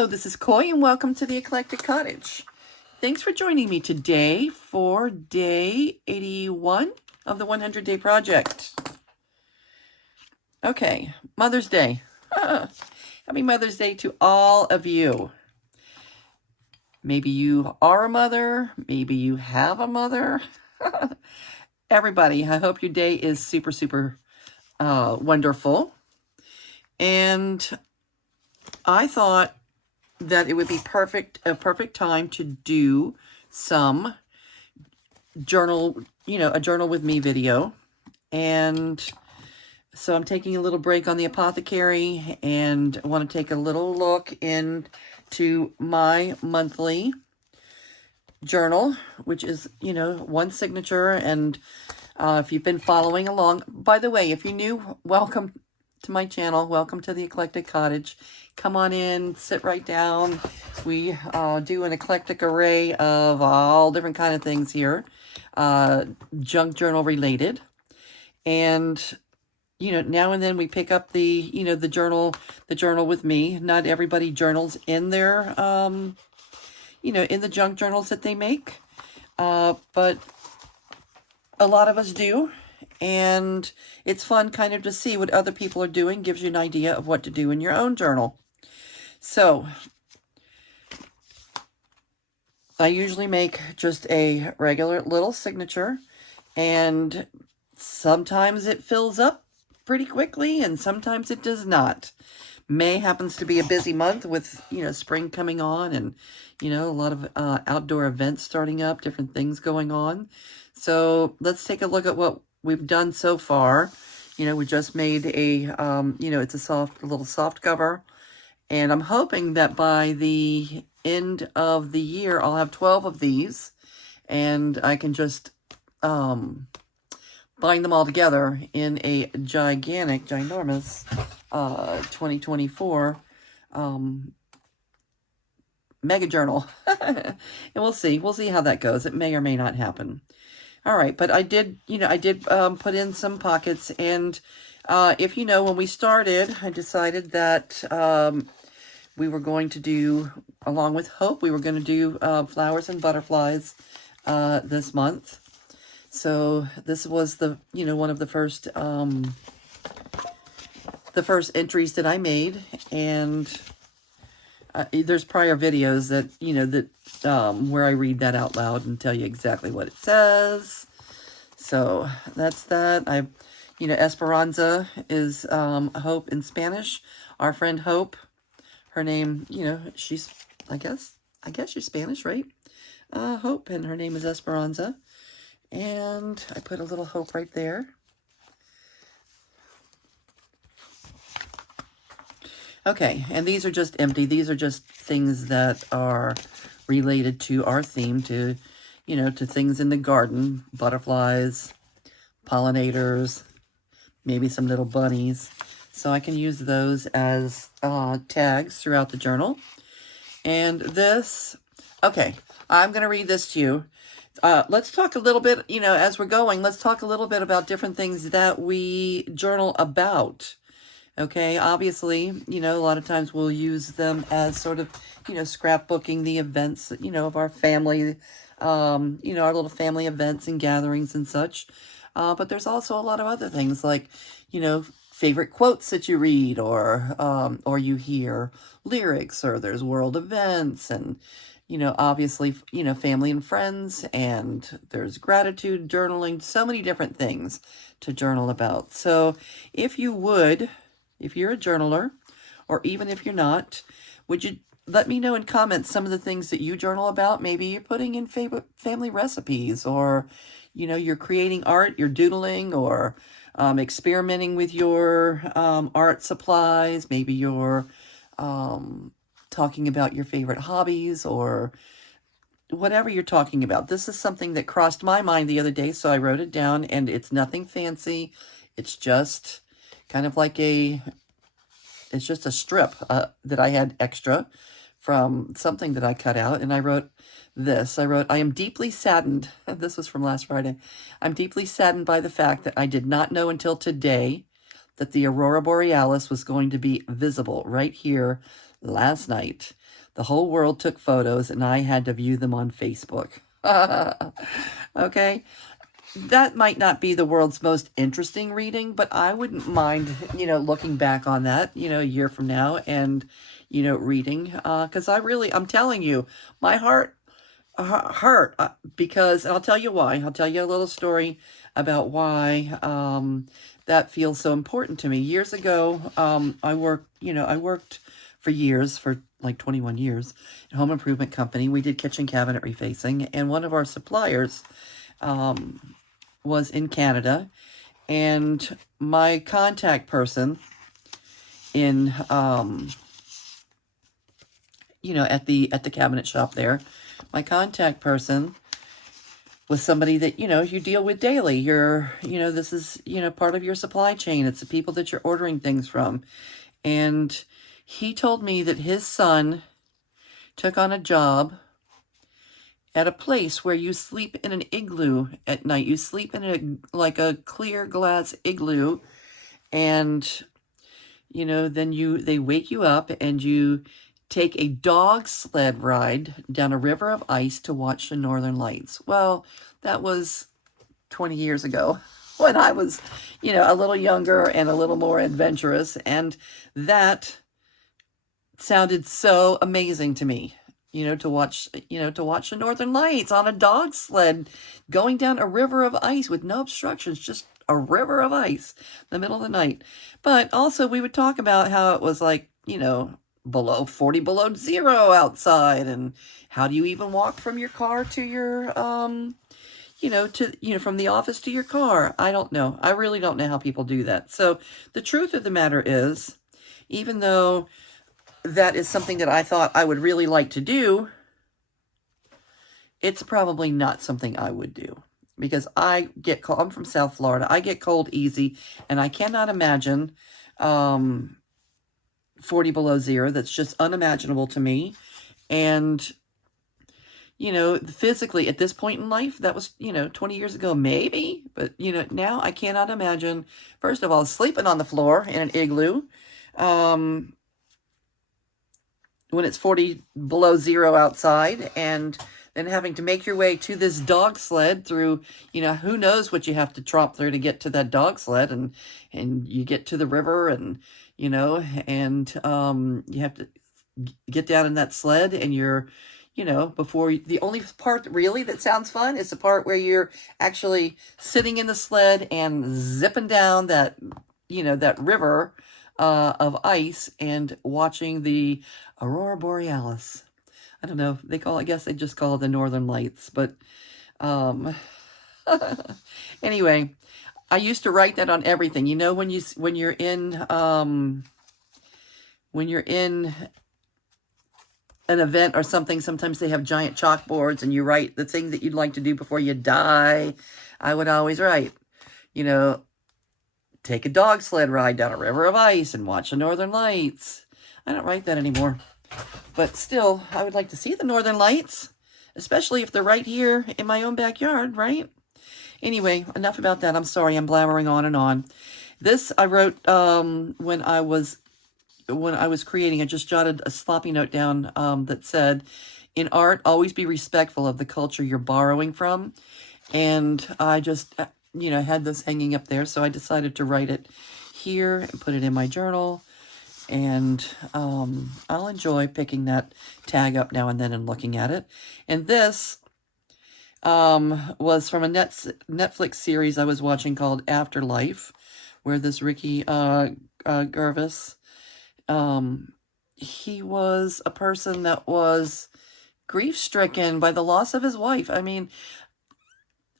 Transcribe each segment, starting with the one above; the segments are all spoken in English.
Hello, this is Coy and welcome to the Eclectic Cottage. Thanks for joining me today for day 81 of the 100 Day Project. Okay, Mother's Day. Happy Mother's Day to all of you. Maybe you are a mother, maybe you have a mother. Everybody, I hope your day is super wonderful. And I thought that it would be a perfect time to do some journal, a journal with me video. And so I'm taking a little break on the apothecary and I want to take a little look into my monthly journal, which is, one signature. And if you've been following along, by the way, if you're new, welcome to my channel. Welcome to the Eclectic Cottage. Come on in, sit right down. We do an eclectic array of all different kind of things here, junk journal related. And, now and then we pick up the journal with me. Not everybody journals in their, in the junk journals that they make. But a lot of us do. And it's fun kind of to see what other people are doing, gives you an idea of what to do in your own journal. So I usually make just a regular little signature, and sometimes it fills up pretty quickly and sometimes it does not. May happens to be a busy month with, spring coming on and, a lot of outdoor events starting up, different things going on. So let's take a look at what we've done so far. We just made a, it's a little soft cover. And I'm hoping that by the end of the year, I'll have 12 of these. And I can just bind them all together in a ginormous 2024 mega journal. And we'll see how that goes. It may or may not happen. All right, but I did put in some pockets, and if when we started, I decided that we were going to do, along with Hope, we were going to do flowers and butterflies this month. So this was one of the first entries that I made, and there's prior videos that where I read that out loud and tell you exactly what it says. So that's that. Esperanza is hope in Spanish. Our friend Hope, her name, she's, I guess she's Spanish, right? Hope, and her name is Esperanza. And I put a little hope right there. Okay, and these are just empty. These are just things that are related to our theme, to things in the garden, butterflies, pollinators, maybe some little bunnies. So I can use those as tags throughout the journal. And this, okay, I'm going to read this to you. Let's talk a little bit, as we're going, let's talk a little bit about different things that we journal about. Okay, obviously, a lot of times we'll use them as sort of, scrapbooking the events, of our family, our little family events and gatherings and such. But there's also a lot of other things like, favorite quotes that you read or you hear lyrics, or there's world events and, obviously, family and friends, and there's gratitude journaling, so many different things to journal about. So if you're a journaler, or even if you're not, would you let me know in comments some of the things that you journal about? Maybe you're putting in favorite family recipes, or, you're creating art, you're doodling, or experimenting with your art supplies. Maybe you're talking about your favorite hobbies, or whatever you're talking about. This is something that crossed my mind the other day, so I wrote it down, and it's nothing fancy. It's just kind of like it's just a strip that I had extra from something that I cut out, and I wrote this. I am deeply saddened. This was from last Friday. I'm deeply saddened by the fact that I did not know until today that the aurora borealis was going to be visible right here, last night. The whole world took photos and I had to view them on Facebook. Okay? That might not be the world's most interesting reading, but I wouldn't mind, looking back on that, a year from now and, reading. Because I'm telling you, my heart hurt because, and I'll tell you why. I'll tell you a little story about why that feels so important to me. Years ago, I worked for years, for like 21 years, in a home improvement company. We did kitchen cabinet refacing, and one of our suppliers was in Canada, and my contact person in at the cabinet shop there, my contact person was somebody that you deal with daily. This is part of your supply chain. It's the people that you're ordering things from. And he told me that his son took on a job at a place where you sleep in an igloo at night. You sleep in a clear glass igloo, and then they wake you up and you take a dog sled ride down a river of ice to watch the Northern Lights. Well, that was 20 years ago when I was, a little younger and a little more adventurous, and that sounded so amazing to me. To watch the Northern Lights on a dog sled going down a river of ice with no obstructions, just a river of ice in the middle of the night. But also we would talk about how it was like, below 40 below zero outside, and how do you even walk from your car to your from the office to your car. I don't know. I really don't know how people do that. So the truth of the matter is, even though that is something that I thought I would really like to do, it's probably not something I would do, because I get cold. I'm from South Florida. I get cold easy, and I cannot imagine 40 below zero. That's just unimaginable to me. And, physically at this point in life, that was, 20 years ago, maybe. But, now I cannot imagine, first of all, sleeping on the floor in an igloo when it's 40 below zero outside, and then having to make your way to this dog sled through, who knows what you have to tromp through to get to that dog sled, and you get to the river, and and you have to get down in that sled, and you're, the only part really that sounds fun is the part where you're actually sitting in the sled and zipping down that, that river of ice and watching the Aurora Borealis. I don't know, I guess they just call it the Northern Lights, but anyway, I used to write that on everything. When you're in an event or something, sometimes they have giant chalkboards and you write the thing that you'd like to do before you die. I would always write, take a dog sled ride down a river of ice and watch the Northern Lights. I don't write that anymore. But still, I would like to see the Northern Lights, especially if they're right here in my own backyard, right? Anyway, enough about that. I'm sorry, I'm blabbering on and on. This I wrote when I was creating. I just jotted a sloppy note down that said, in art, always be respectful of the culture you're borrowing from. And I just, had this hanging up there, so I decided to write it here and put it in my journal. And I'll enjoy picking that tag up now and then and looking at it. And this was from a Netflix series I was watching called Afterlife, where this Ricky Gervais, he was a person that was grief-stricken by the loss of his wife. I mean,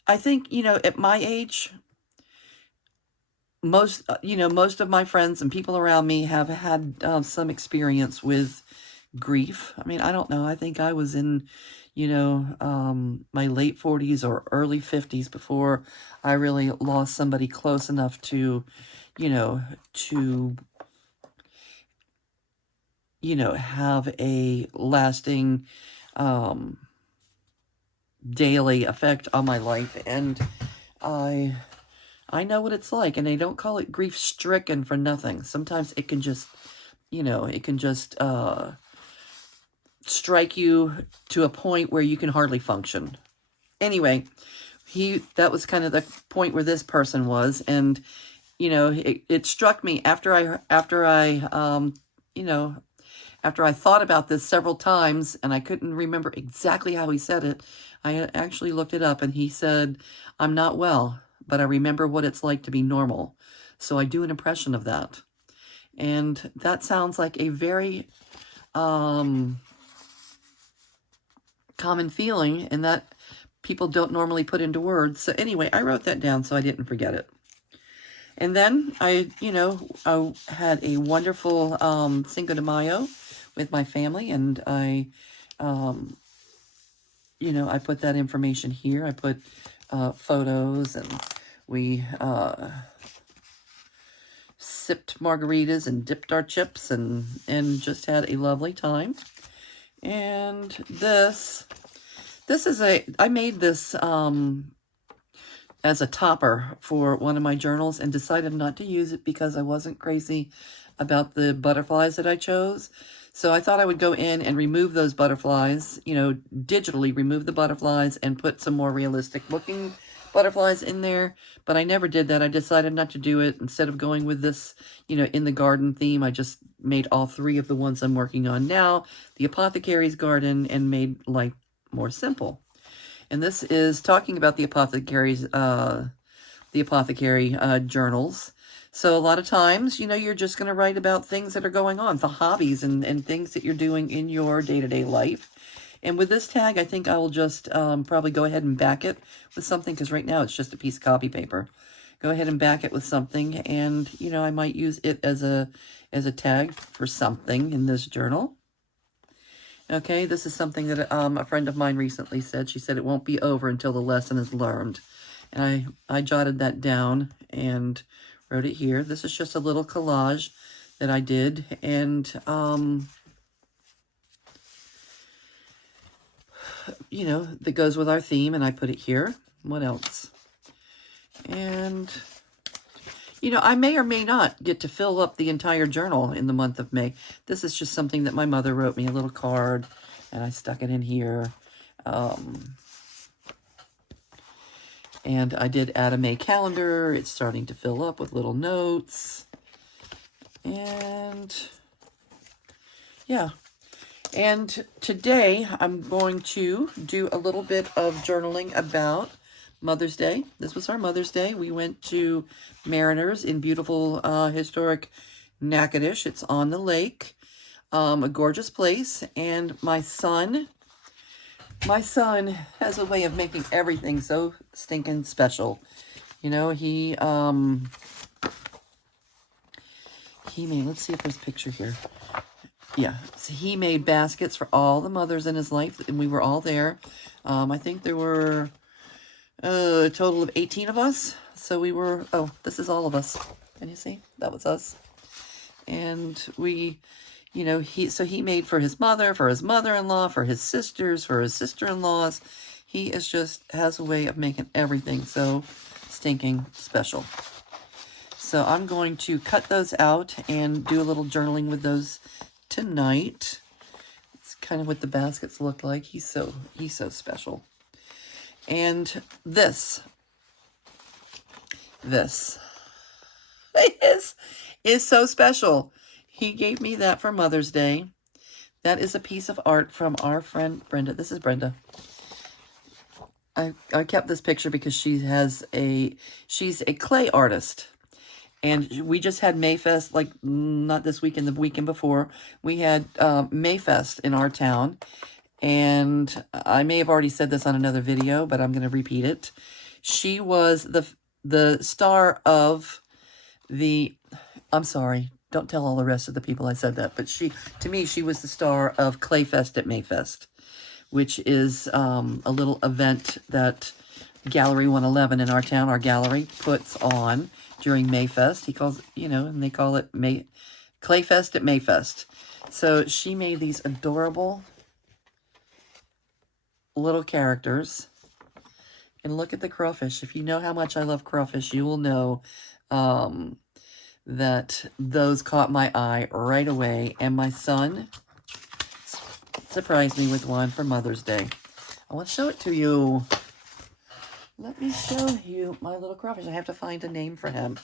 I think, at my age, most of my friends and people around me have had some experience with grief. I mean, I don't know. I think I was in, my late 40s or early 50s before I really lost somebody close enough to, have a lasting daily effect on my life. And I know what it's like, and they don't call it grief-stricken for nothing. Sometimes it can just you know, it can just strike you to a point where you can hardly function. Anyway, that was kind of the point where this person was, and you know, it struck me after you know, after I thought about this several times and I couldn't remember exactly how he said it. I actually looked it up, and he said, "I'm not well, but I remember what it's like to be normal." So I do an impression of that. And that sounds like a very common feeling, and that people don't normally put into words. So anyway, I wrote that down so I didn't forget it. And then I had a wonderful Cinco de Mayo with my family, and I put that information here. I put photos, and we sipped margaritas and dipped our chips, and just had a lovely time. And this is I made this as a topper for one of my journals, and decided not to use it because I wasn't crazy about the butterflies that I chose. So I thought I would go in and remove those butterflies, digitally remove the butterflies and put some more realistic looking butterflies in there. But I never did that. I decided not to do it. Instead of going with this, in the garden theme, I just made all three of the ones I'm working on now, the Apothecary's Garden, and made life more simple. And this is talking about the apothecary journals. So a lot of times, you're just going to write about things that are going on, the hobbies and things that you're doing in your day-to-day life. And with this tag, I think I will just probably go ahead and back it with something, because right now it's just a piece of copy paper. Go ahead and back it with something, and, I might use it as a tag for something in this journal. Okay, this is something that a friend of mine recently said. She said it won't be over until the lesson is learned. And I jotted that down and wrote it here. This is just a little collage that I did. And, that goes with our theme. And I put it here. What else? And, I may or may not get to fill up the entire journal in the month of May. This is just something that my mother wrote me, a little card, and I stuck it in here. And I did add a May calendar. It's starting to fill up with little notes. And, yeah. And today I'm going to do a little bit of journaling about Mother's Day. This was our Mother's Day. We went to Mariners in beautiful, historic Natchitoches. It's on the lake, a gorgeous place. And my son has a way of making everything so stinking special. He made, let's see if there's a picture here. Yeah, so he made baskets for all the mothers in his life, and we were all there. I think there were a total of 18 of us. So we were, this is all of us. Can you see? That was us. And we, he made for his mother, for his mother-in-law, for his sisters, for his sister-in-laws. He has a way of making everything so stinking special. So I'm going to cut those out and do a little journaling with those tonight. It's kind of what the baskets look like. He's so special. And this is so special. He gave me that for Mother's Day. That is a piece of art from our friend Brenda. This is Brenda. I kept this picture because she's a clay artist. And we just had Mayfest, like not this weekend, the weekend before. We had Mayfest in our town. And I may have already said this on another video, but I'm going to repeat it. She was the star of I'm sorry, don't tell all the rest of the people I said that, but to me, she was the star of Clayfest at Mayfest, which is a little event that Gallery 111 in our town, our gallery, puts on during Mayfest. He calls, and they call it Clayfest at Mayfest. So she made these adorable little characters. And look at the crawfish. If you know how much I love crawfish, you will know that those caught my eye right away. And my son surprised me with one for Mother's Day. I want to show it to you. Let me show you my little crawfish. I have to find a name for him.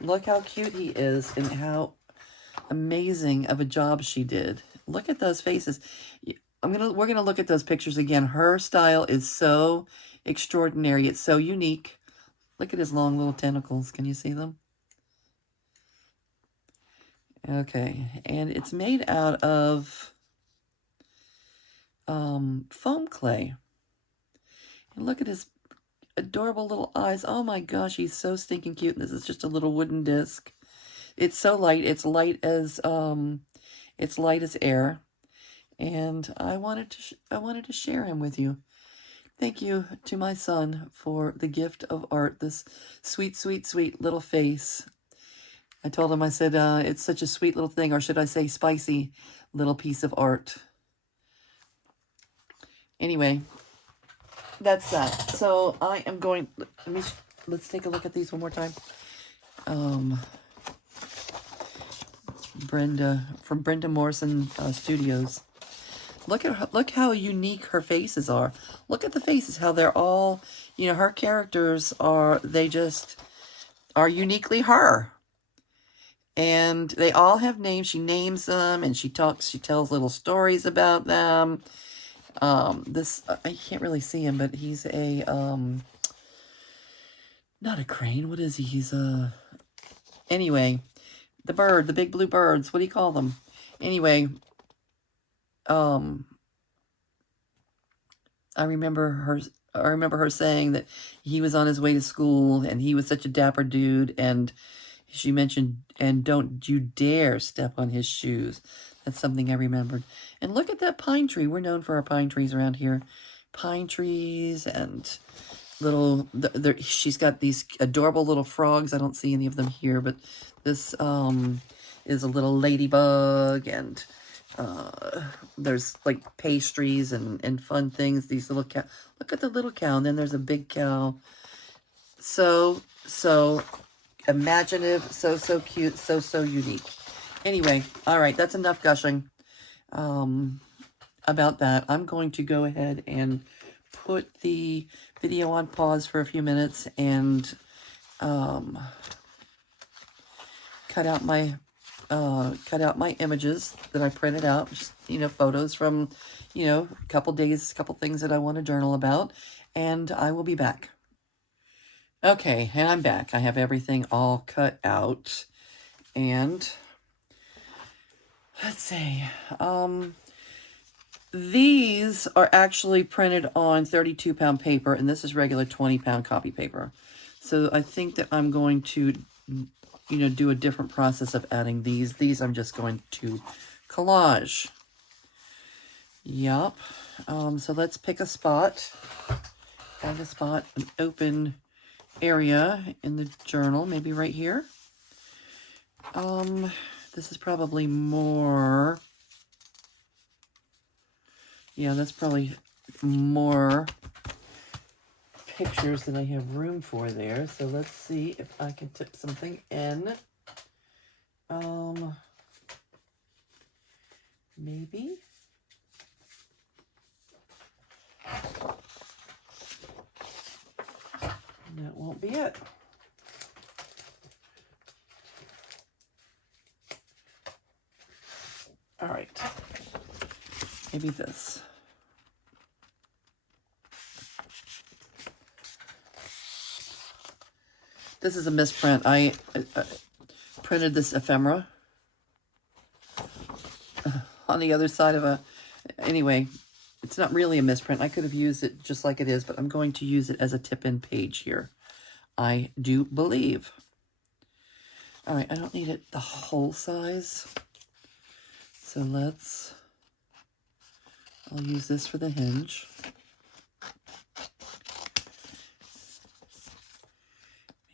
Look how cute he is and how amazing of a job she did. Look at those faces. We're gonna look at those pictures again. Her style is so extraordinary. It's so unique. Look at his long little tentacles. Can you see them? Okay, and it's made out of foam clay. And look at his adorable little eyes. Oh my gosh, he's so stinking cute. And this is just a little wooden disc. It's so light. It's light as air. And I wanted to share him with you. Thank you to my son for the gift of art. This sweet, sweet, sweet little face. I told him, I said, it's such a sweet little thing, or should I say spicy little piece of art. Anyway, that's that. So I am going, let's take a look at these one more time. Brenda, from Brenda Morrison Studios. Look how unique her faces are. Look at the faces, how they're all, you know, her characters are, they just are uniquely her. And they all have names. She names them and she tells little stories about them. I can't really see him, but he's a, not a crane. What is he? He's anyway, the big blue birds. What do you call them? Anyway, I remember her saying that he was on his way to school and he was such a dapper dude, and she mentioned, and don't you dare step on his shoes. That's something I remembered. And look at that pine tree. We're known for our pine trees around here. Pine trees and little, she's got these adorable little frogs. I don't see any of them here, but this is a little ladybug, and there's like pastries and fun things. These little cow. Look at the little cow, and then there's a big cow. So imaginative, so cute, so unique. Anyway, all right, that's enough gushing about that. I'm going to go ahead and put the video on pause for a few minutes and cut out my images that I printed out, just, you know, photos from, you know, a couple days, a couple things that I want to journal about, and I will be back. Okay, and I'm back. I have everything all cut out, and let's see. These are actually printed on 32-pound paper, and this is regular 20-pound copy paper. So I think that I'm going to, you know, do a different process of adding these. These I'm just going to collage. Yup. So let's pick a spot. Find a spot, an open area in the journal, maybe right here. This is probably more, yeah, that's probably more pictures than I have room for there. So let's see if I can tip something in. Maybe. That won't be it. All right. Maybe this. This is a misprint. I printed this ephemera on the other side of a... Anyway, it's not really a misprint. I could have used it just like it is, but I'm going to use it as a tip-in page here. I do believe. All right, I don't need it the whole size. So I'll use this for the hinge.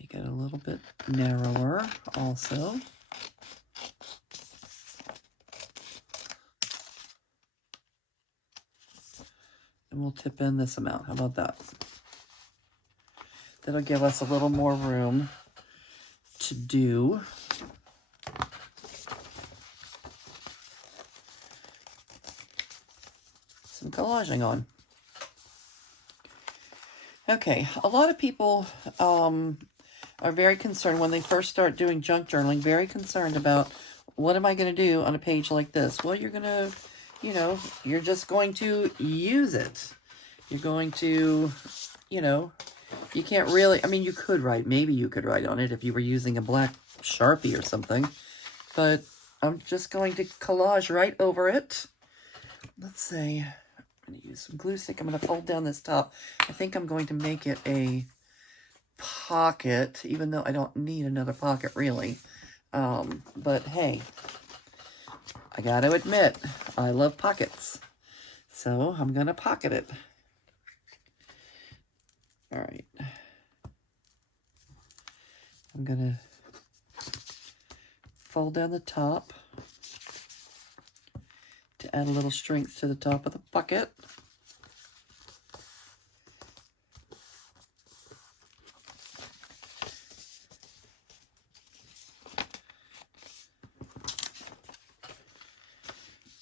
Make it a little bit narrower also. And we'll tip in this amount. How about that? That'll give us a little more room to do. some collaging on. Okay, a lot of people are very concerned when they first start doing junk journaling, very concerned about what am I going to do on a page like this? Well, you're going to, you know, you're just going to use it. You're going to, you know, you can't really, I mean, you could write, maybe you could write on it if you were using a black Sharpie or something, but I'm just going to collage right over it. Let's see, I'm going to use some glue stick. I'm going to fold down this top. I think I'm going to make it a pocket, even though I don't need another pocket really. But hey, I got to admit, I love pockets. So I'm going to pocket it. All right. I'm going to fold down the top to add a little strength to the top of the pocket.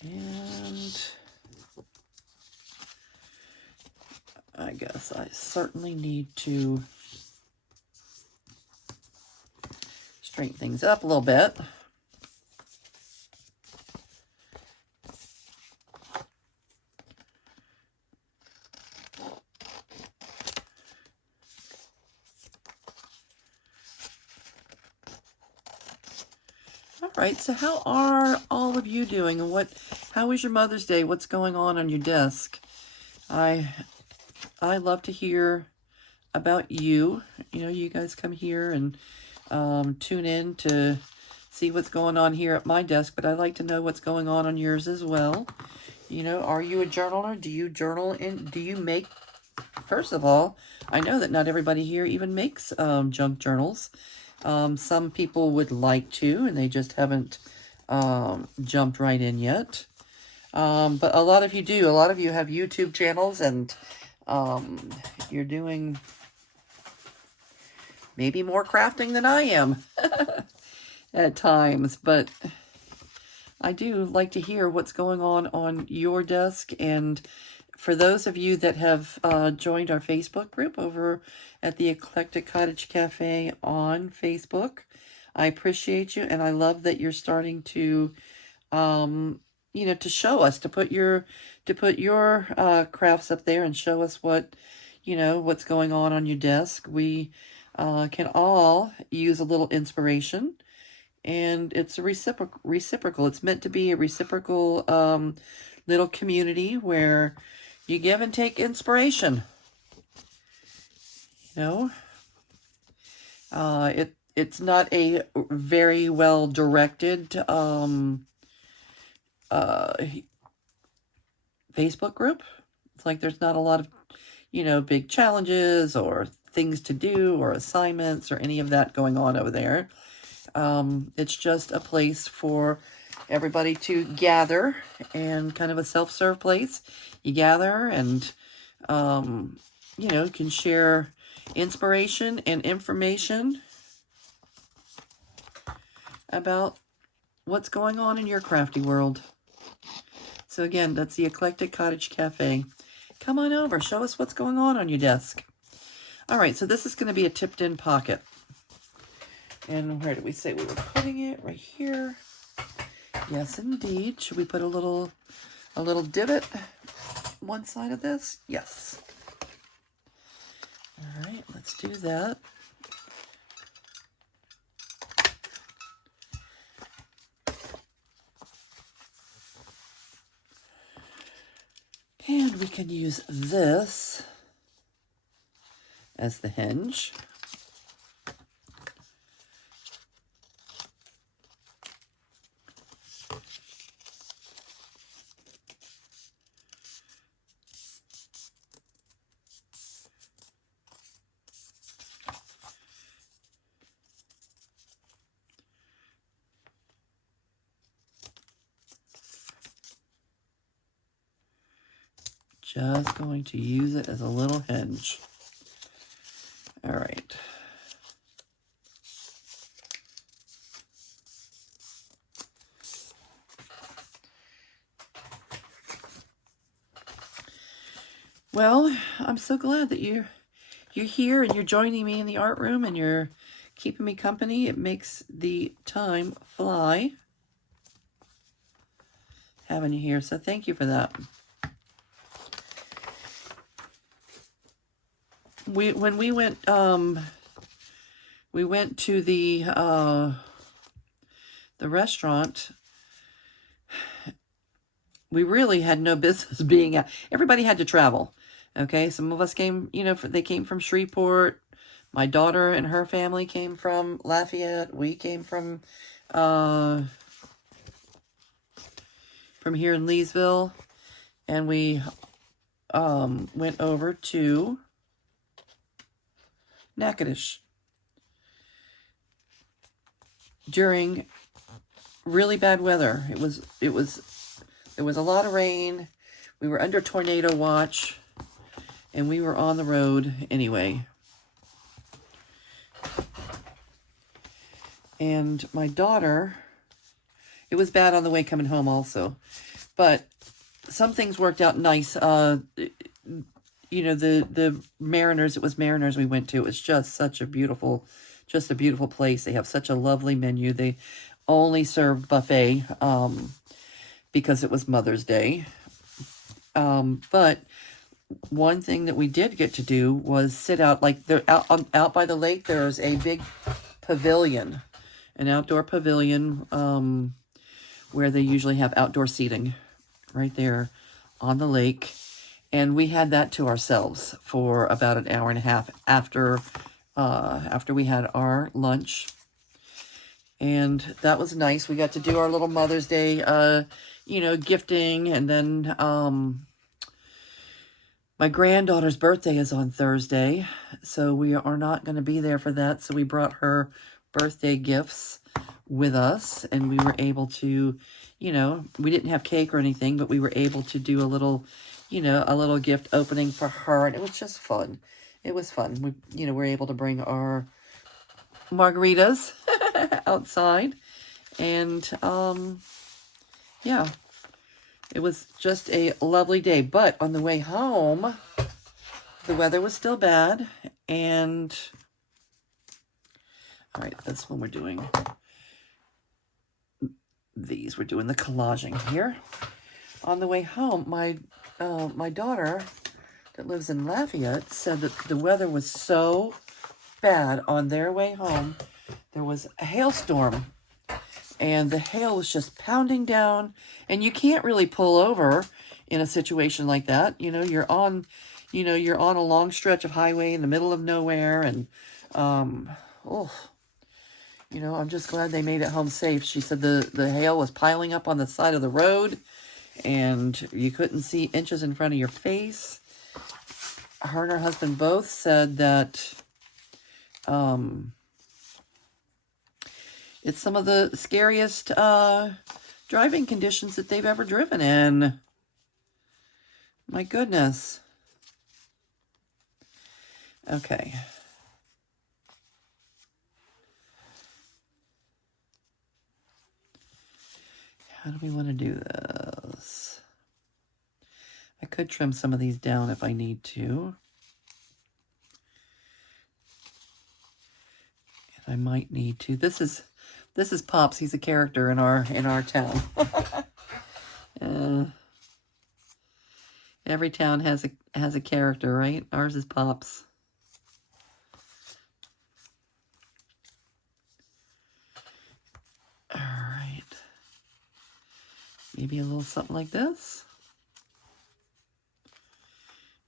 And I guess I certainly need to straighten things up a little bit. All right, so how are all of you doing, and how was your Mother's Day? What's going on your desk? I love to hear about you. You know, you guys come here and tune in to see what's going on here at my desk, but I like to know what's going on yours as well. You know, are you a journaler? Do you journal do you make, first of all, I know that not everybody here even makes junk journals. Some people would like to, and they just haven't jumped right in yet. But a lot of you do. A lot of you have YouTube channels, and you're doing maybe more crafting than I am at times. But I do like to hear what's going on your desk. And for those of you that have joined our Facebook group over at the Eclectic Cottage Cafe on Facebook, I appreciate you, and I love that you're starting to, you know, to show us, to put your crafts up there and show us what, you know, what's going on your desk. We can all use a little inspiration, and it's a reciprocal. It's meant to be a reciprocal little community where you give and take inspiration. You know, it's not a very well directed Facebook group. It's like there's not a lot of, you know, big challenges or things to do or assignments or any of that going on over there. It's just a place for everybody to gather, and kind of a self-serve place. You gather and, you know, can share inspiration and information about what's going on in your crafty world. So again, that's the Eclectic Cottage Cafe. Come on over, show us what's going on your desk. All right, so this is going to be a tipped-in pocket. And where did we say we were putting it? Right here. Yes, indeed. Should we put a little divot one side of this? Yes. All right, let's do that. And we can use this as the hinge. Just going to use it as a little hinge. All right. Well, I'm so glad that you're here and you're joining me in the art room and you're keeping me company. It makes the time fly having you here. So thank you for that. When we went to the restaurant, we really had no business being out. Everybody had to travel. Okay, some of us came, they came from Shreveport. My daughter and her family came from Lafayette. We came from here in Leesville. And we went over to Natchitoches during really bad weather. There was a lot of rain. We were under tornado watch, and we were on the road anyway. And my daughter, it was bad on the way coming home also, but some things worked out nice. The Mariners, it was Mariners we went to. It was just such a beautiful place. They have such a lovely menu. They only served buffet because it was Mother's Day. But one thing that we did get to do was sit out, like out by the lake. There's a big pavilion, an outdoor pavilion where they usually have outdoor seating right there on the lake. And we had that to ourselves for about an hour and a half after we had our lunch. And that was nice. We got to do our little Mother's Day, gifting. And then my granddaughter's birthday is on Thursday, so we are not going to be there for that. So we brought her birthday gifts with us, and we were able to, we didn't have cake or anything, but we were able to do a little gift opening for her, and it was just fun. It was fun. We, were able to bring our margaritas outside, and yeah, it was just a lovely day. But on the way home, the weather was still bad, and all right, that's when we're doing these. We're doing the collaging here. On the way home, my daughter that lives in Lafayette said that the weather was so bad on their way home. There was a hailstorm, and the hail was just pounding down, and you can't really pull over in a situation like that. You're on a long stretch of highway in the middle of nowhere, and I'm just glad they made it home safe. She said the hail was piling up on the side of the road, and you couldn't see inches in front of your face. Her and her husband both said that it's some of the scariest driving conditions that they've ever driven in. My goodness. Okay. How do we want to do this? I could trim some of these down if I need to. And I might need to. This is Pops. He's a character in our town. Every town has a character, right? Ours is Pops. All right. Maybe a little something like this.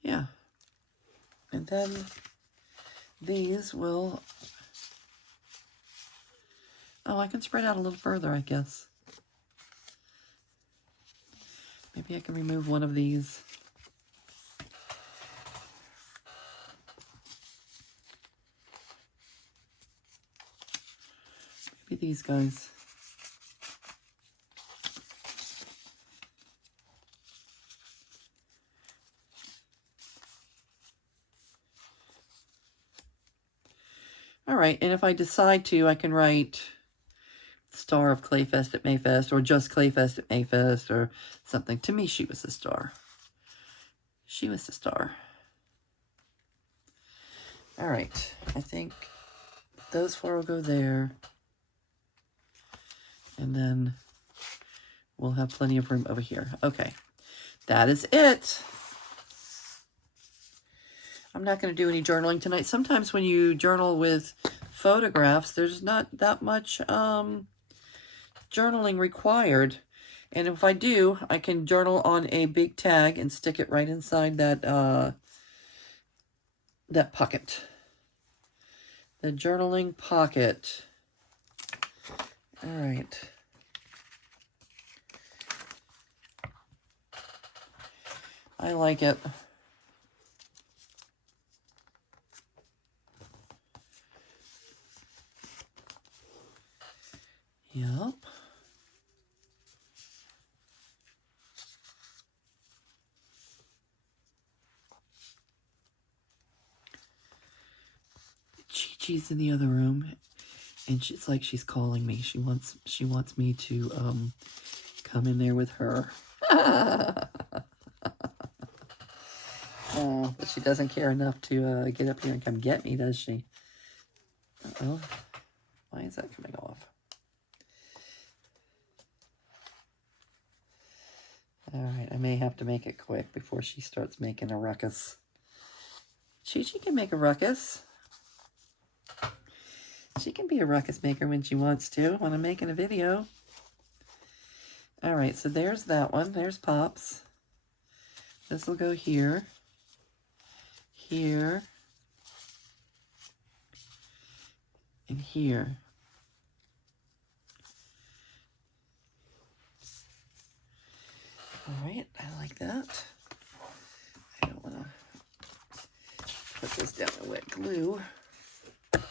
Yeah. And then these will... Oh, I can spread out a little further, I guess. Maybe I can remove one of these. Maybe these guys. All right, and if I decide to, I can write star of Clayfest at Mayfest, or just Clayfest at Mayfest, or something. To me, she was a star. She was the star. All right, I think those 4 will go there. And then we'll have plenty of room over here. Okay, that is it. I'm not going to do any journaling tonight. Sometimes when you journal with photographs, there's not that much journaling required. And if I do, I can journal on a big tag and stick it right inside that that pocket. The journaling pocket. All right. I like it. Yep. Chi-Chi's in the other room, and she's like she's calling me. She wants me to come in there with her. Oh, but she doesn't care enough to get up here and come get me, does she? Uh-oh. Why is that coming off? All right, I may have to make it quick before she starts making a ruckus. Chi-Chi can make a ruckus. She can be a ruckus maker when she wants to, when I'm making a video. All right, so there's that one. There's Pops. This will go here. Here. And here. All right, I like that. I don't want to put this down in wet glue. Let's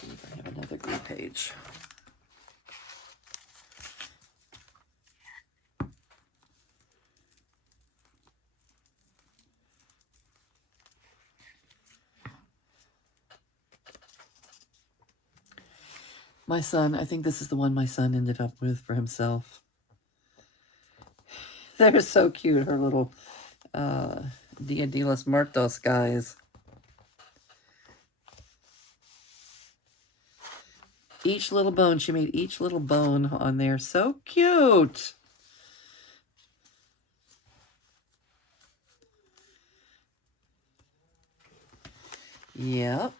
see if I have another glue page. My son, I think this is the one my son ended up with for himself. They're so cute, her little Dia de los Muertos guys. Each little bone, she made each little bone on there. So cute. Yep.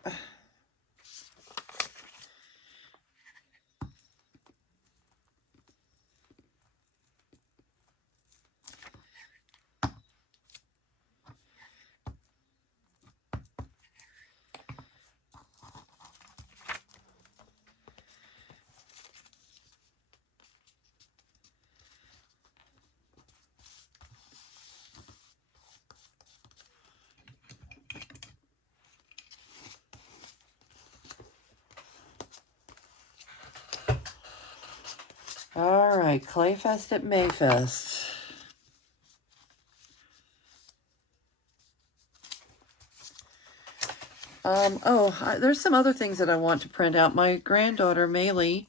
All right, Clayfest at Mayfest. There's some other things that I want to print out. My granddaughter, Maylee,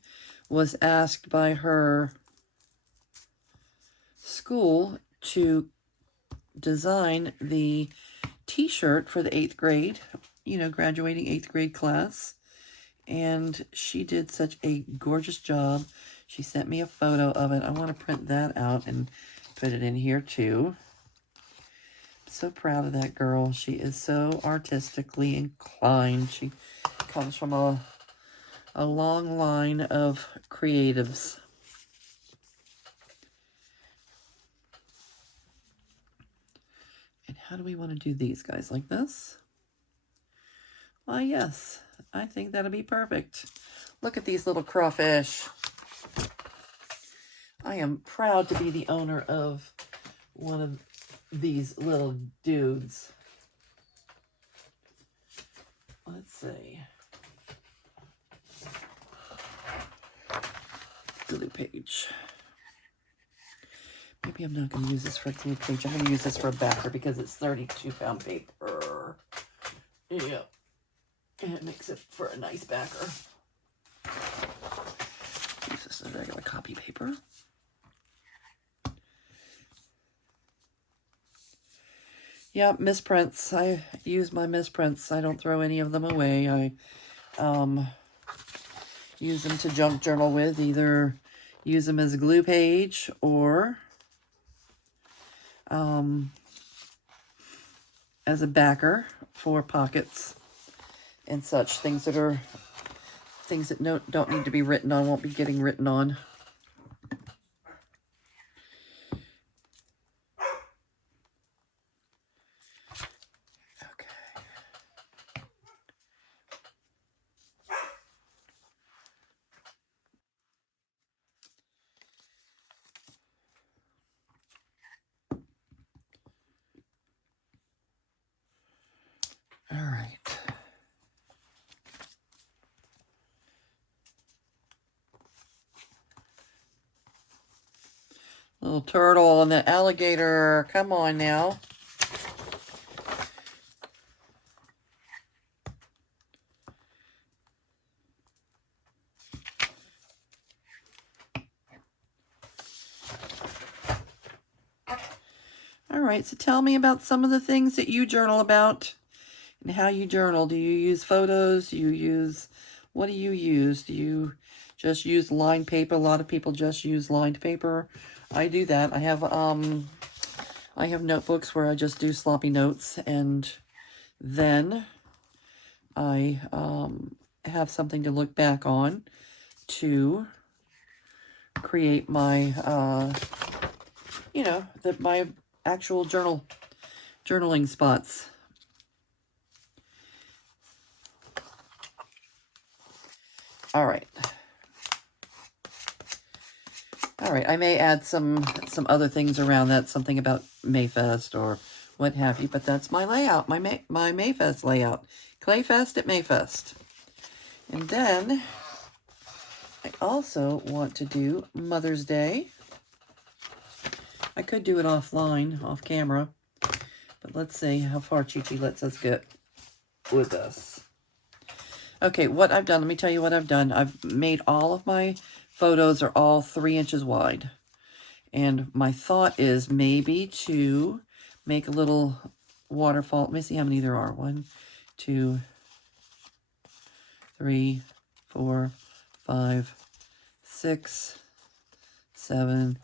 was asked by her school to design the t-shirt for the 8th grade, graduating 8th grade class. And she did such a gorgeous job. She sent me a photo of it. I want to print that out and put it in here too. So proud of that girl. She is so artistically inclined. She comes from a long line of creatives. And how do we want to do these guys? Like this? Why, yes. I think that'll be perfect. Look at these little crawfish. I am proud to be the owner of one of these little dudes. Let's see. Glue page. Maybe I'm not going to use this for a glue page. I'm going to use this for a backer because it's 32-pound paper. Yeah. And it makes it for a nice backer. Use this as regular copy paper. Yeah, misprints. I use my misprints. I don't throw any of them away. I use them to junk journal with. Either use them as a glue page or as a backer for pockets and such. Things that don't need to be written on, won't be getting written on. All right. Little turtle and the alligator. Come on now. All right, so tell me about some of the things that you journal about and how you journal. Do you use photos? What do you use? Do you just use lined paper? A lot of people just use lined paper. I do that. I have notebooks where I just do sloppy notes, and then I have something to look back on to create my, my actual journaling spots. All right. I may add some other things around that, something about Mayfest or what have you, but that's my layout, my Mayfest layout. Clayfest at Mayfest. And then I also want to do Mother's Day. I could do it offline, off camera, but let's see how far Chi-Chi lets us get with this. Okay, what I've done, let me tell you what I've done. I've made all of my photos are all 3 inches wide. And my thought is maybe to make a little waterfall. Let me see how many there are. 1, 2, 3, 4, 5, 6, 7,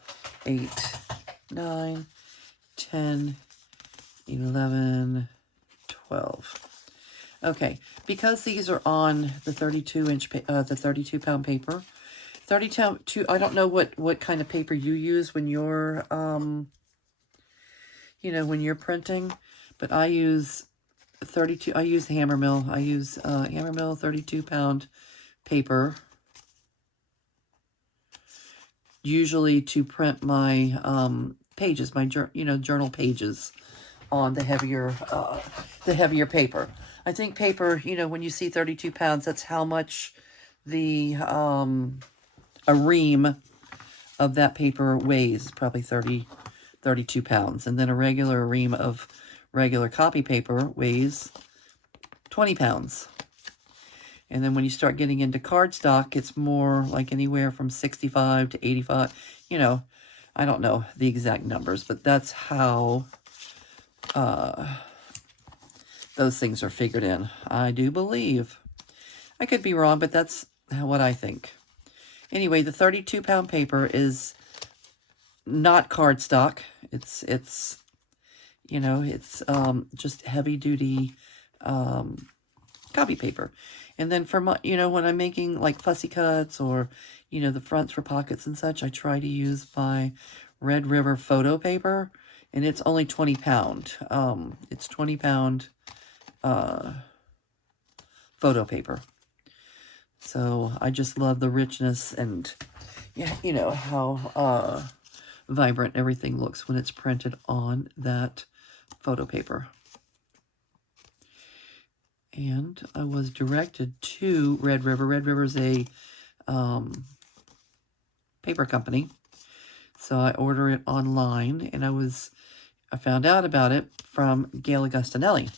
8, 9, 10, 11, 12. Okay, because these are on the 32-pound paper. 32, I don't know what kind of paper you use when you're, when you're printing, but I use 32, I use Hammermill. I use Hammermill 32-pound paper, usually to print my pages, my journal pages on the heavier paper. I think paper, when you see 32 pounds, that's how much a ream of that paper weighs, probably 32 pounds. And then a regular ream of regular copy paper weighs 20 pounds. And then when you start getting into cardstock, it's more like anywhere from 65 to 85. I don't know the exact numbers, but that's how those things are figured in. I do believe. I could be wrong, but that's what I think. Anyway, the 32-pound paper is not cardstock. It's just heavy-duty copy paper. And then for my, when I'm making like fussy cuts or, the fronts for pockets and such, I try to use my Red River photo paper, and it's only 20 pound. It's 20 pound photo paper. So I just love the richness and, how vibrant everything looks when it's printed on that photo paper. And I was directed to Red River. Red River's a paper company. So I order it online, and I found out about it from Gail Augustinelli.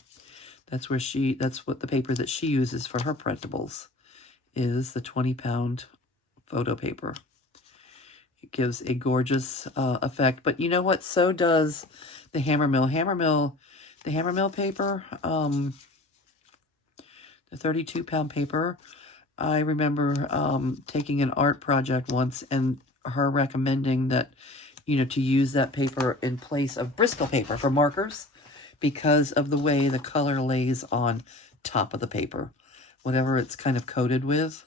That's what the paper that she uses for her printables is the 20-pound photo paper. It gives a gorgeous effect. But you know what? So does the Hammermill. Hammermill, the Hammermill paper, the 32-pound paper. I remember taking an art project once and her recommending that, you know, to use that paper in place of Bristol paper for markers because of the way the color lays on top of the paper. Whatever it's kind of coated with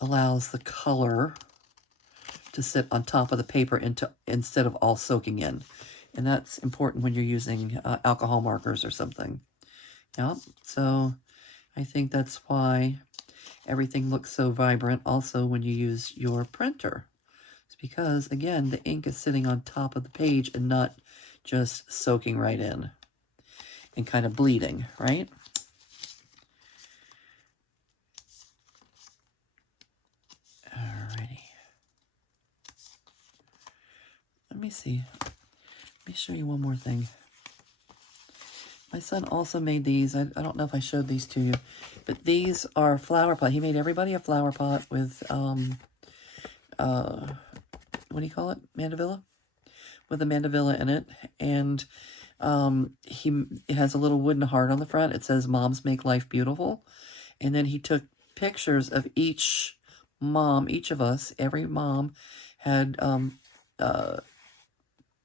allows the color to sit on top of the paper instead of all soaking in. And that's important when you're using alcohol markers or something. Yeah, so I think that's why everything looks so vibrant also when you use your printer. It's because, again, the ink is sitting on top of the page and not just soaking right in and kind of bleeding, right? Alrighty. Let me see. Let me show you one more thing. My son also made these. I don't know if I showed these to you, but these are flower pot. He made everybody a flower pot with, what do you call it? Mandevilla? With a mandevilla in it. And it has a little wooden heart on the front. It says, "Moms make life beautiful." And then he took pictures of each mom, each of us, every mom had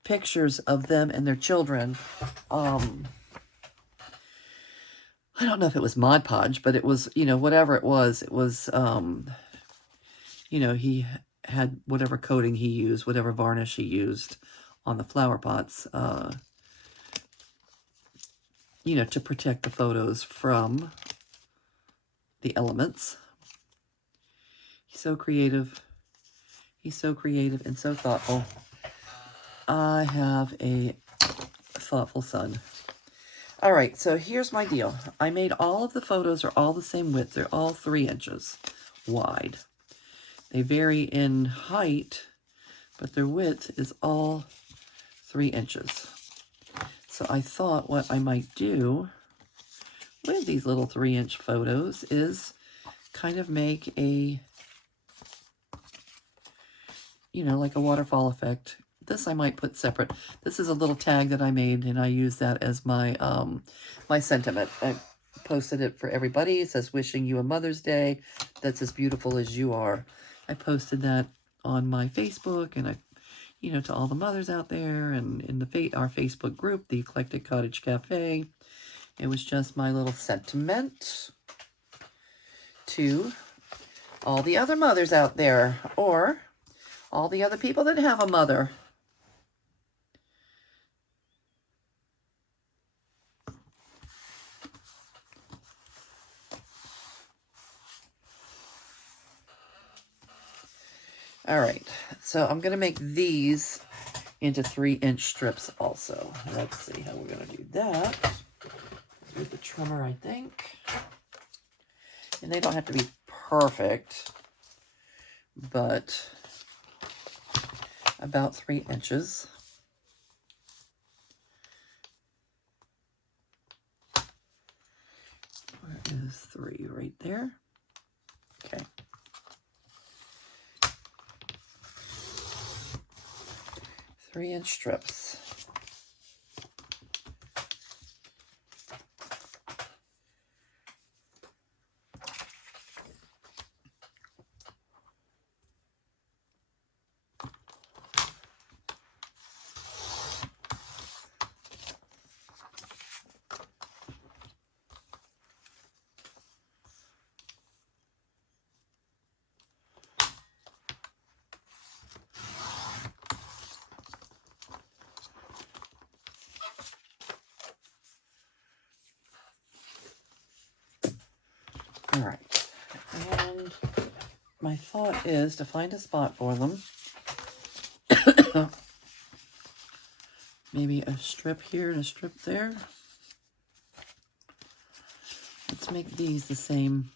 pictures of them and their children. I don't know if it was Mod Podge, but it was, you know, whatever it was, you know, he had whatever coating he used, whatever varnish he used on the flower pots, you know, to protect the photos from the elements. He's so creative. He's so creative and so thoughtful. I have a thoughtful son. All right, so here's my deal. I made all of the photos are all the same width. They're all 3 inches wide. They vary in height, but their width is all 3 inches. So I thought what I might do with these little 3-inch photos is kind of make a, you know, like a waterfall effect. This I might put separate. This is a little tag that I made, and I use that as my my sentiment. I posted it for everybody. It says, "Wishing you a Mother's Day that's as beautiful as you are." I posted that on my Facebook, and I, you know, to all the mothers out there, and in our Facebook group, the Eclectic Cottage Cafe. It was just my little sentiment to all the other mothers out there, or all the other people that have a mother. All right, so I'm going to make these into 3-inch strips also. Let's see how we're going to do that. With the trimmer, I think. And they don't have to be perfect, but about 3 inches. Where is 3? Right there. Okay. 3-inch strips. All right, and my thought is to find a spot for them. Maybe a strip here and a strip there. Let's make these the same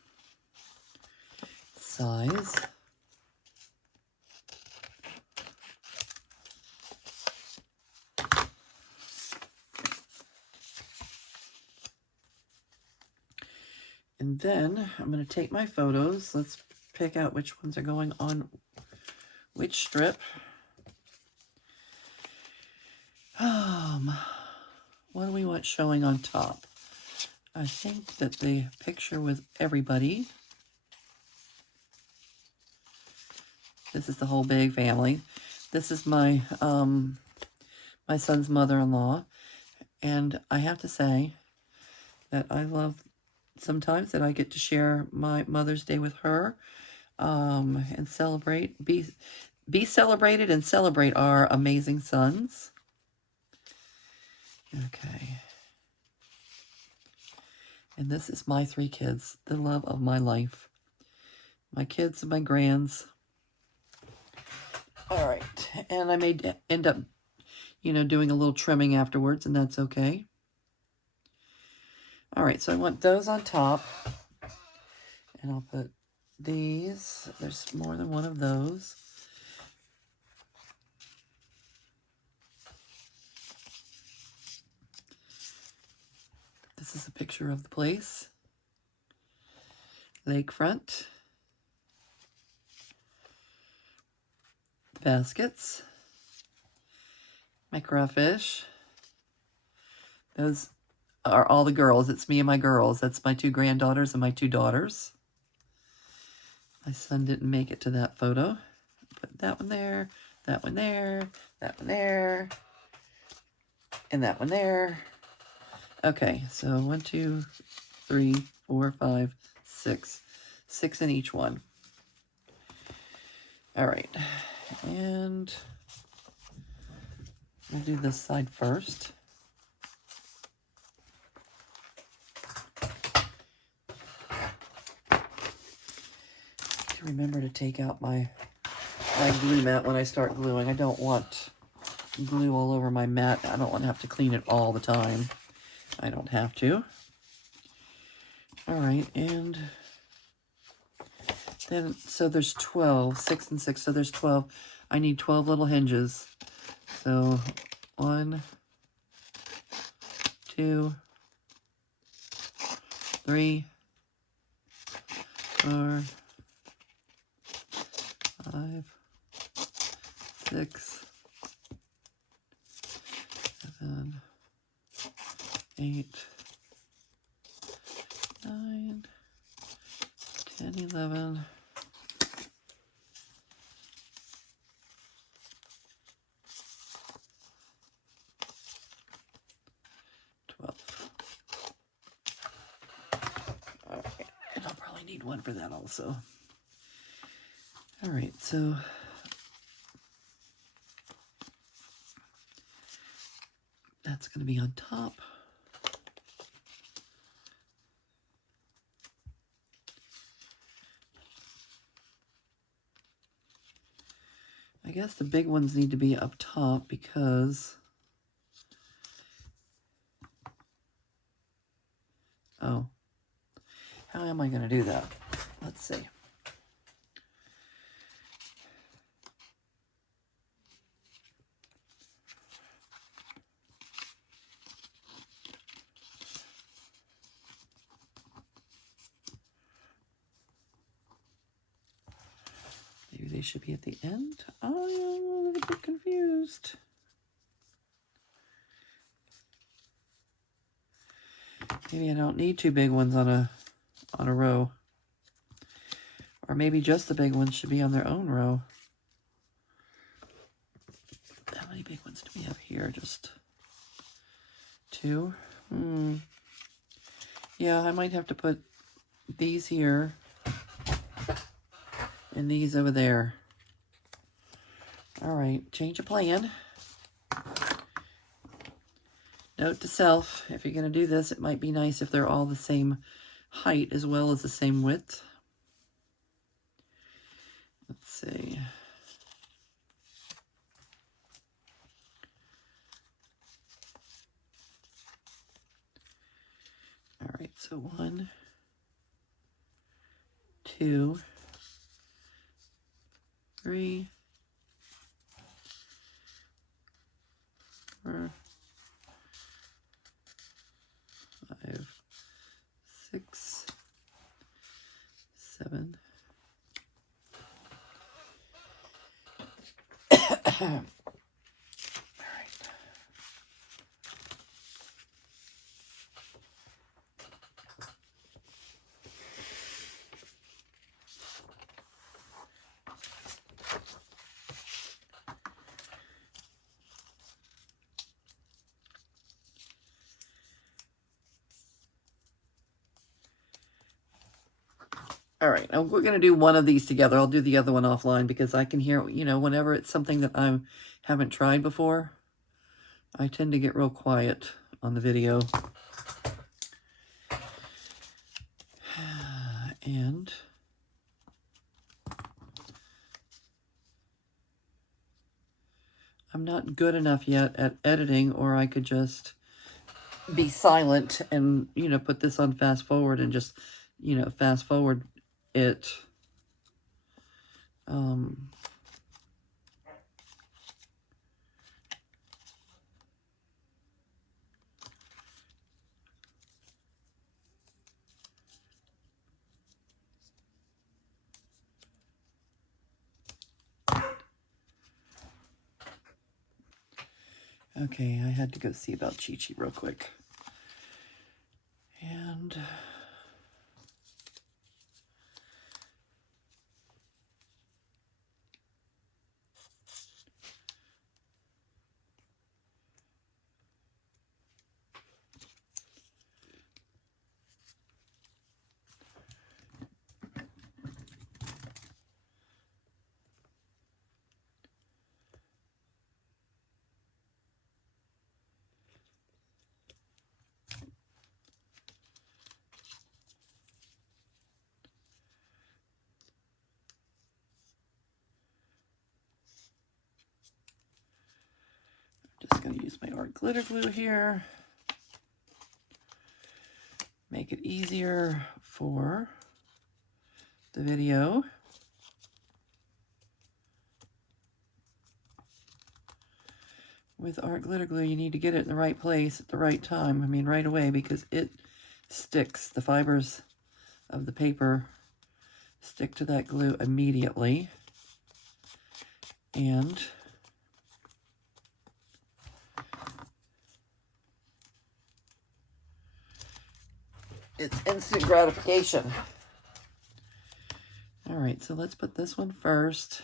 size. And then I'm going to take my photos. Let's pick out which ones are going on which strip. What do we want showing on top? I think that the picture with everybody. This is the whole big family. This is my my son's mother-in-law, and I have to say that I love sometimes that I get to share my Mother's Day with her, and celebrate, be celebrated and celebrate our amazing sons. Okay. And this is my 3 kids, the love of my life. My kids and my grands. All right. And I may end up, doing a little trimming afterwards, and that's okay. All right, so I want those on top. And I'll put these. There's more than one of those. This is a picture of the place. Lakefront. The baskets. My crawfish. Those are all the girls. It's me and my girls. That's my 2 granddaughters and my 2 daughters. My son didn't make it to that photo. Put that one there, that one there, that one there, and that one there. Okay, so 1, 2, 3, 4, 5, 6. 6 in each one. All right, and we'll do this side first. Remember to take out my glue mat when I start gluing. I don't want glue all over my mat. I don't want to have to clean it all the time. I don't have to. All right, and then, so there's 12, 6 and 6, so there's 12. I need 12 little hinges. So 1, 2, 3, 4, 5, 6, 7, 8, 9, 10, 11, 12. All right, and I'll probably need one for that also. All right, so that's going to be on top. I guess the big ones need to be up top because, oh, how am I going to do that? Let's see. Maybe they should be at the end. Oh, I'm a little bit confused. Maybe I don't need 2 big ones on a row. Or maybe just the big ones should be on their own row. How many big ones do we have here? Just 2? Yeah, I might have to put these here and these over there. All right, change of plan. Note to self, if you're going to do this, it might be nice if they're all the same height as well as the same width. Let's see. All right, so 1, 2, 3, 4, 5, 6, 7. All right. All right, now we're going to do one of these together. I'll do the other one offline because I can hear, you know, whenever it's something that I haven't tried before, I tend to get real quiet on the video. And I'm not good enough yet at editing, or I could just be silent and, you know, put this on fast forward and just, you know, fast forward it. Okay, I had to go see about Chi-Chi real quick. And just going to use my art glitter glue here. Make it easier for the video. With art glitter glue, you need to get it in the right place at the right time. I mean, right away, because it sticks. The fibers of the paper stick to that glue immediately. And it's instant gratification. All right, so let's put this one first.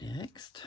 Next.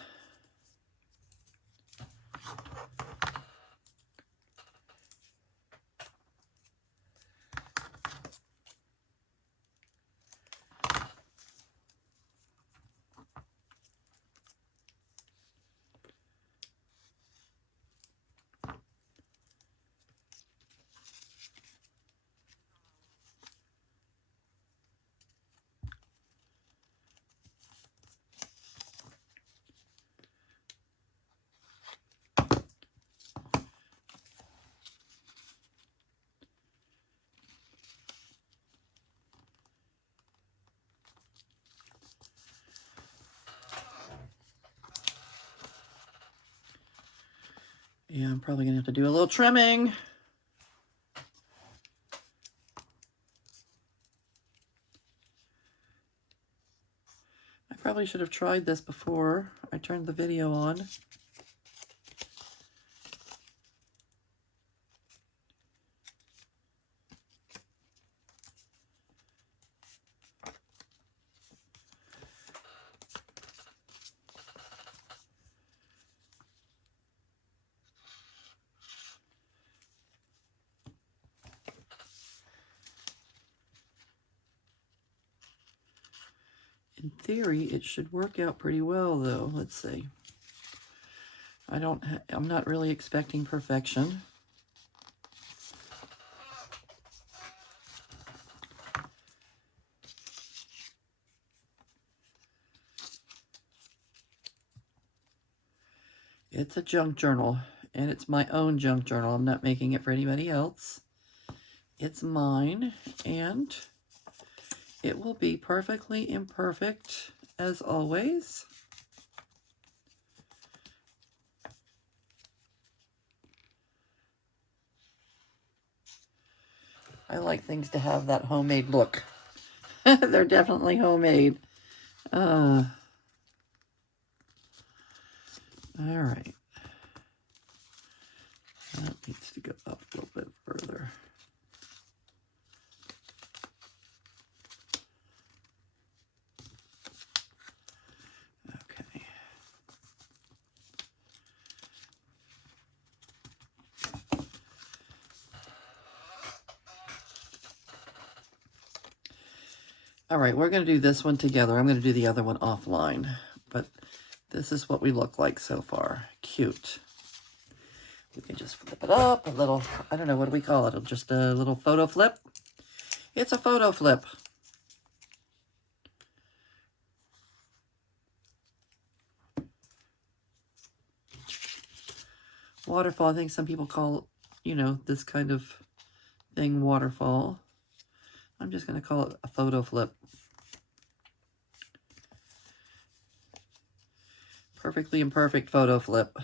Yeah, I'm probably going to have to do a little trimming. I probably should have tried this before I turned the video on. In theory, it should work out pretty well, though. Let's see. I'm not really expecting perfection. It's a junk journal, and it's my own junk journal. I'm not making it for anybody else. It's mine, and it will be perfectly imperfect, as always. I like things to have that homemade look. They're definitely homemade. All right. That needs to go up a little bit further. All right, we're going to do this one together. I'm going to do the other one offline, but this is what we look like so far. Cute. We can just flip it up a little. I don't know, what do we call it? Just a little photo flip? It's a photo flip. Waterfall, I think some people call, you know, this kind of thing waterfall. I'm just going to call it a photo flip. Perfectly imperfect photo flip.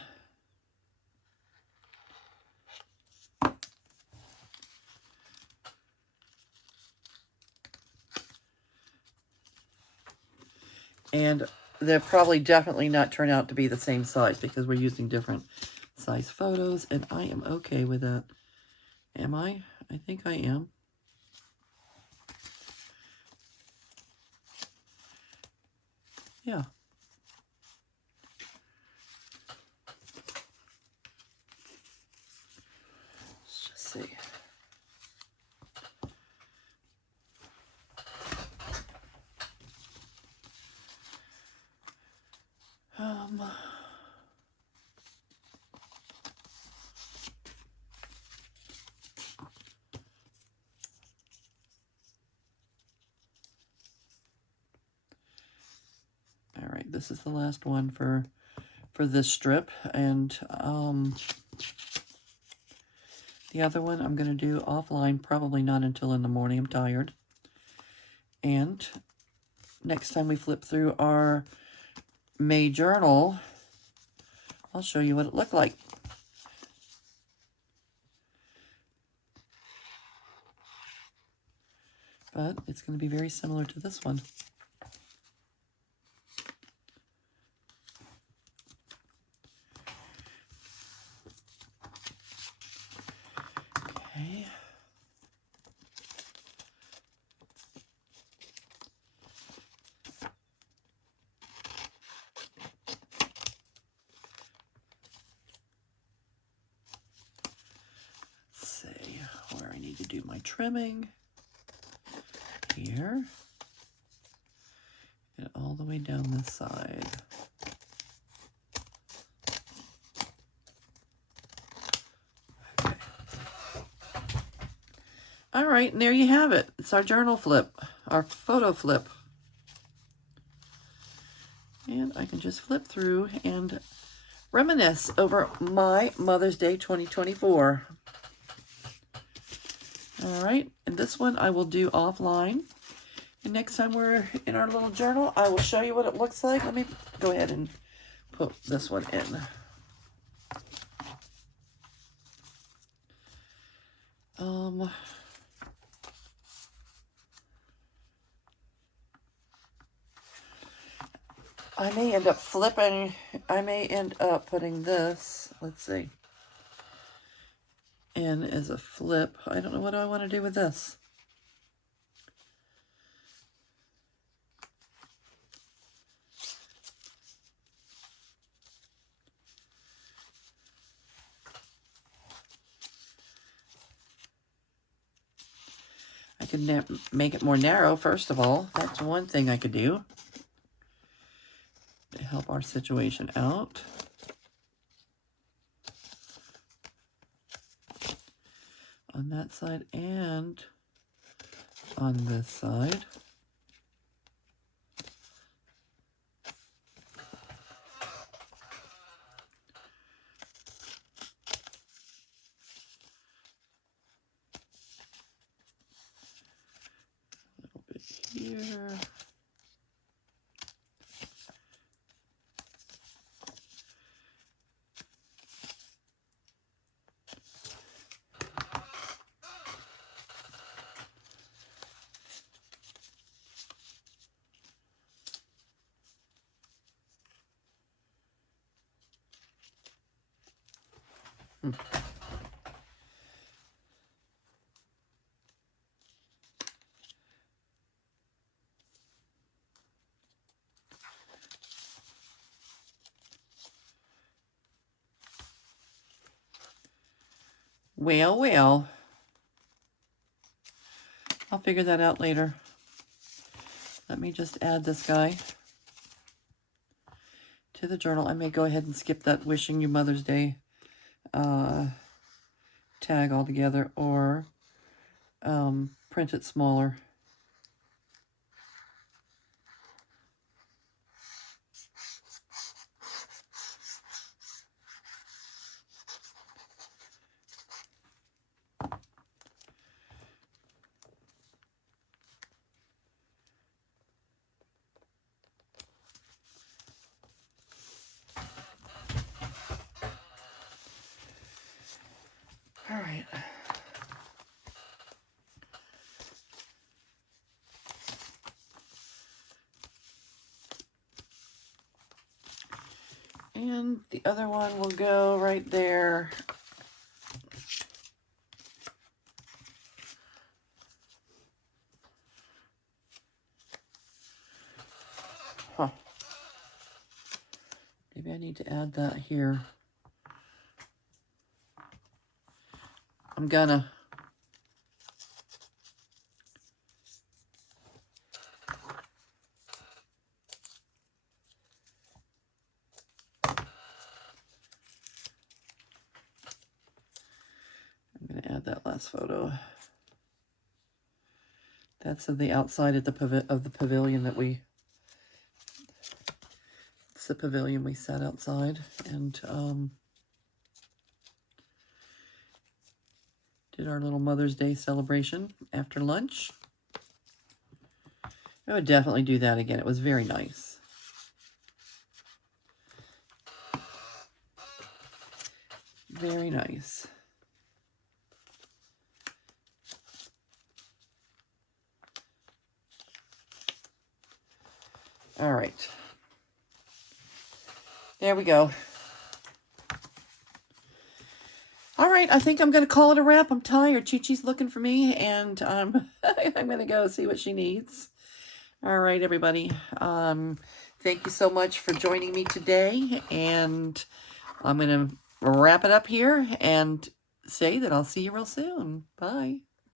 And they'll probably definitely not turn out to be the same size because we're using different size photos, and I am okay with that. Am I? I think I am. Yeah. Let's just see. All right, this is the last one for this strip, and the other one I'm going to do offline, probably not until in the morning. I'm tired. And next time we flip through our May journal, I'll show you what it looked like. But it's going to be very similar to this one. Okay. Let's see where I need to do my trimming. Here. And all the way down this side. Okay. All right, and there you have it. It's our journal flip, our photo flip. And I can just flip through and reminisce over my Mother's Day 2024. All right, and this one I will do offline. And next time we're in our little journal, I will show you what it looks like. Let me go ahead and put this one in. I may end up flipping, I may end up putting this, let's see, in as a flip. I don't know what I want to do with this. I could make it more narrow, first of all. That's one thing I could do to help our situation out. On that side and on this side. A little bit here. Well, I'll figure that out later. me just add this guy to the journal. I may go ahead and skip that wishing you Mother's Day tag altogether, or print it smaller. All right. And the other one will go right there. Huh. Maybe I need to add that here. I'm gonna. Add that last photo. That's of the outside of the pavilion that we. It's the pavilion we sat outside and did our little Mother's Day celebration after lunch. I would definitely do that again. It was very nice. Very nice. All right. There we go. All right, I think I'm going to call it a wrap. I'm tired. Chi-Chi's looking for me, and I'm going to go see what she needs. All right, everybody. Thank you so much for joining me today, and I'm going to wrap it up here and say that I'll see you real soon. Bye.